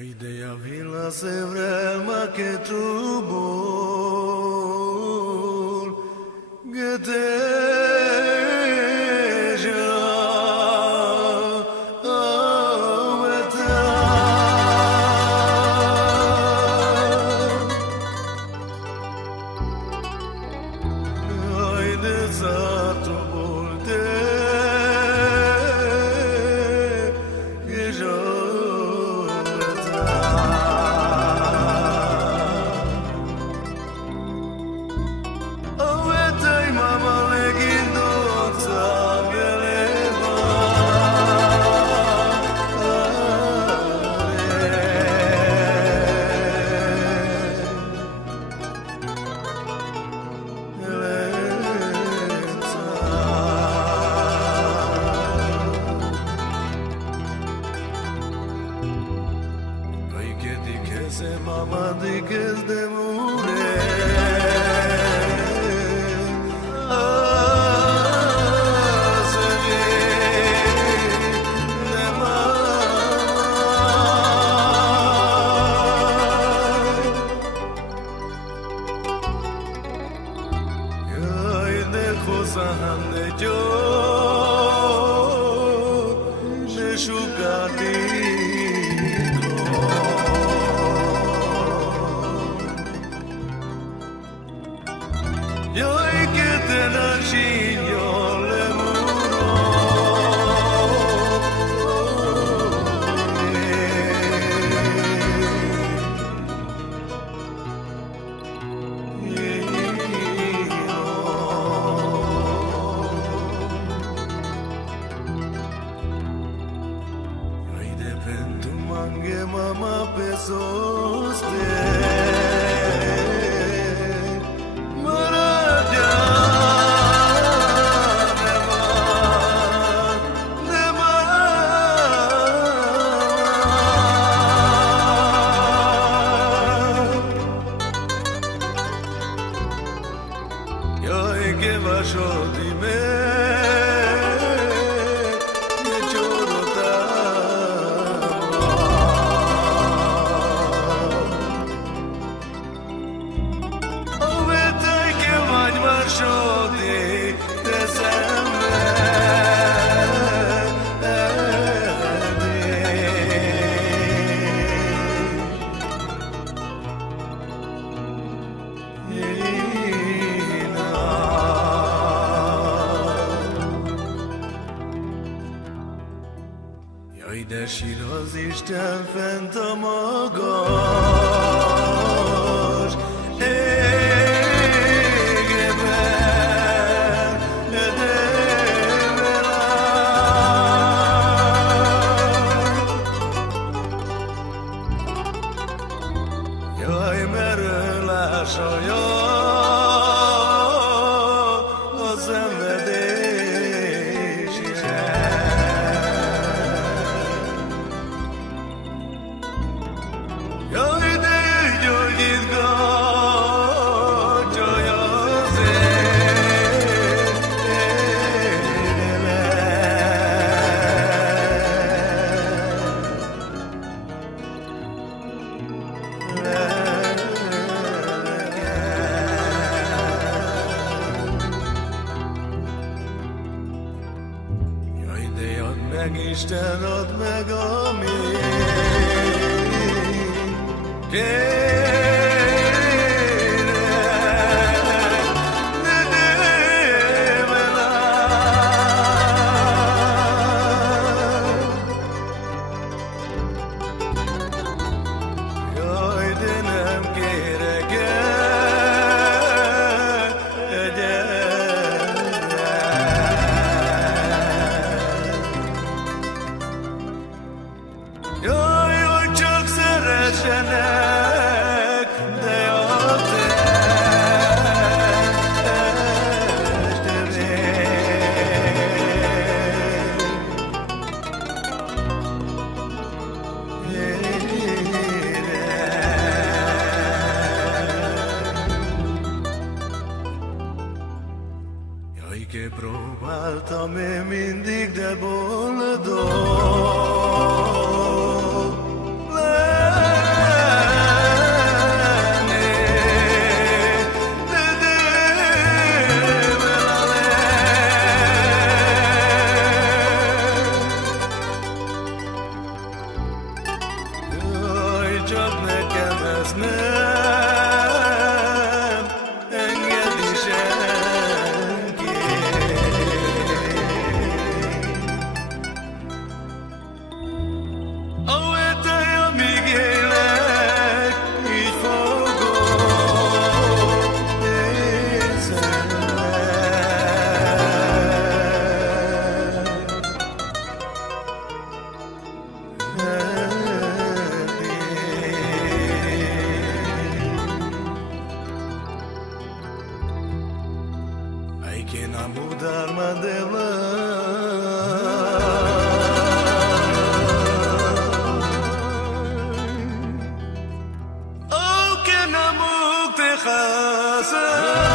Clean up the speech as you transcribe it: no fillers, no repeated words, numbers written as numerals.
Ideea vila se vrema che tu bol gedeja aveta Aide zato bolte geja Se mama di che de mure se ve ne mama ay de cosa hande jo ne shukati Yoi che te nasciglio le muro Yoi de pentu mange mama pesoste che vaso di me che giorota ove tai che vai vaso di te Jaj, de sír az Isten fent a magas égben, edével Jaj, merő lássa, a szenvedés is Jaj, de gyógyítgatja az Jaj, de add meg, Isten, add meg a Jaj, de nem kérek Jaj, hogy csak szeressenek, de a Jaj, che próbáltam én mindig, de boldog ezt nem engedi senki. Ahogy te, amíg élek, így fogok hay que enamudar más de Oh, que namuk te khasa